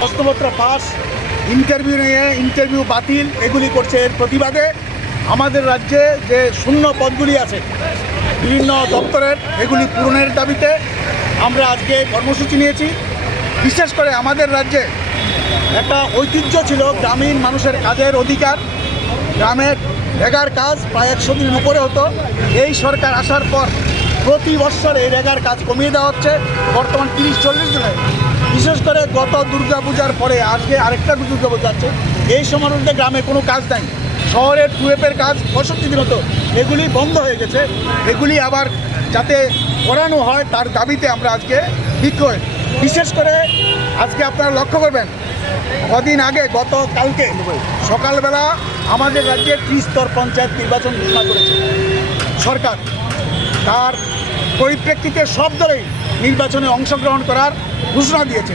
প্রশ্নপত্র pass interview নিয়ে interview বাতিল, এগুলি করছে এর প্রতিবাদে। আমাদের রাজ্যে যে শূন্য পদগুলি আছে, বিভিন্ন দপ্তরের, এগুলি পূরণের দাবিতে আমরা আজকে কর্মসূচি নিয়েছি। বিশেষ করে আমাদের রাজ্যে একটা ঐতিহ্য ছিল গ্রামীণ মানুষের কাজের অধিকার। গ্রামের রেগার কাজ প্রায় একশো দিনের উপরে হতো। এই সরকার আসার পর প্রতি বছর এই রেগার কাজ কমিয়ে দেওয়া হচ্ছে। বর্তমান তিরিশ চল্লিশ দিনে বিশেষ করে গত দুর্গা পূজার পরে আজকে আরেকটা দুর্গা পূজা আছে। এই সময়ের মধ্যে গ্রামে কোনো কাজ নাই। শহরের টুয়েপের কাজ পঁয়ষট্টি দিন হতো এগুলি বন্ধ হয়ে গেছে। এগুলি আবার যাতে করানো হয় তার দাবিতে আমরা আজকে বিক্ষোভ বিশেষ করে আজকে আপনারা লক্ষ্য করবেন কদিন আগে, গত কালকে, সকালবেলা আমাদের রাজ্যে ত্রিস্তর পঞ্চায়েত নির্বাচন ঘোষণা করেছে। সরকার তার পরিপ্রেক্ষিতে সব দলেই নির্বাচনে অংশগ্রহণ করার ঘোষণা দিয়েছে।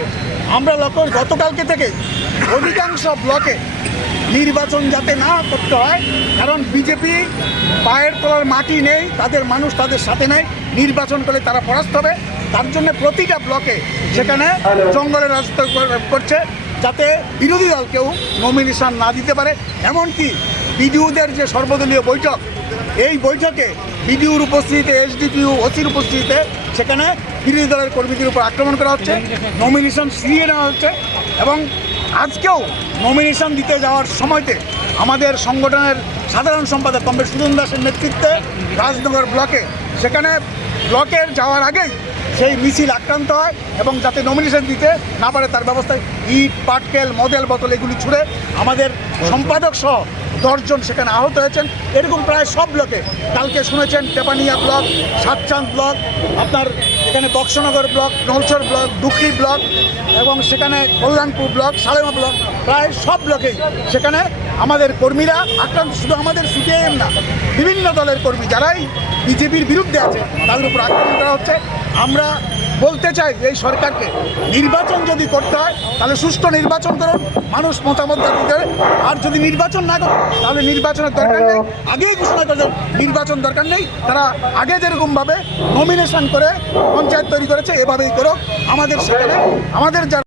আমরা লক্ষ্য, গতকালকে থেকে অধিকাংশ ব্লকে নির্বাচন যাতে না করতে হয়, কারণ বিজেপি পায়ের তলার মাটি নেই, তাদের মানুষ তাদের সাথে নেই, নির্বাচন করলে তারা পরাস্ত হবে। তার জন্য প্রতিটা ব্লকে সেখানে জঙ্গলের কর- করছে। যাতে বিরোধী দল কেউ নমিনেশন না দিতে পারে। এমনকি বিডিওদের যে সর্বদলীয় বৈঠক, এই বৈঠকে বিডিওর উপস্থিতিতে, এসডিপিউ ওসির উপস্থিতিতে, সেখানে বিরোধী দলের কর্মীদের উপর আক্রমণ করা হচ্ছে নমিনেশন ফিরিয়ে নেওয়া হচ্ছে এবং আজকেও নমিনেশন দিতে যাওয়ার সময়তে আমাদের সংগঠনের সাধারণ সম্পাদক কমরেড সুজন দাসের নেতৃত্বে রাজনগর ব্লকে, সেখানে ব্লকের যাওয়ার আগেই সেই মিছিল আক্রান্ত হয় এবং যাতে নমিনেশন দিতে না পারে তার ব্যবস্থায় ইট, পাটকেল মদেল বোতল এগুলি ছুড়ে আমাদের সম্পাদক সহ দশজন সেখানে আহত হয়েছেন। এরকম প্রায় সব ব্লকে। কালকে শুনেছেন টেপানিয়া ব্লক, সাতচাঁদ ব্লক, আপনার এখানে Boxanagar block, Nalchar block Dukli block এবং সেখানে কল্যাণপুর ব্লক, সালেমা ব্লক, প্রায় সব ব্লকেই সেখানে আমাদের কর্মীরা আক্রান্ত। শুধু আমাদের সিপিআইএম না, বিভিন্ন দলের কর্মী যারাই বিজেপির বিরুদ্ধে আছে, তাদের উপর আক্রমণ করা হচ্ছে। আমরা বলতে চাই এই সরকারকে, নির্বাচন যদি করতে হয়, তাহলে সুষ্ঠু নির্বাচন করুন, মানুষ মতামত দিতে। আর যদি নির্বাচন না করুন তাহলে নির্বাচনের দরকার নেই। আগেই ঘোষণা করে নির্বাচন দরকার নেই। তারা আগে যেরকমভাবে নমিনেশন করে, পঞ্চায়েত তৈরি করেছে, এভাবেই করুক। আমাদের সেখানে, আমাদের যারা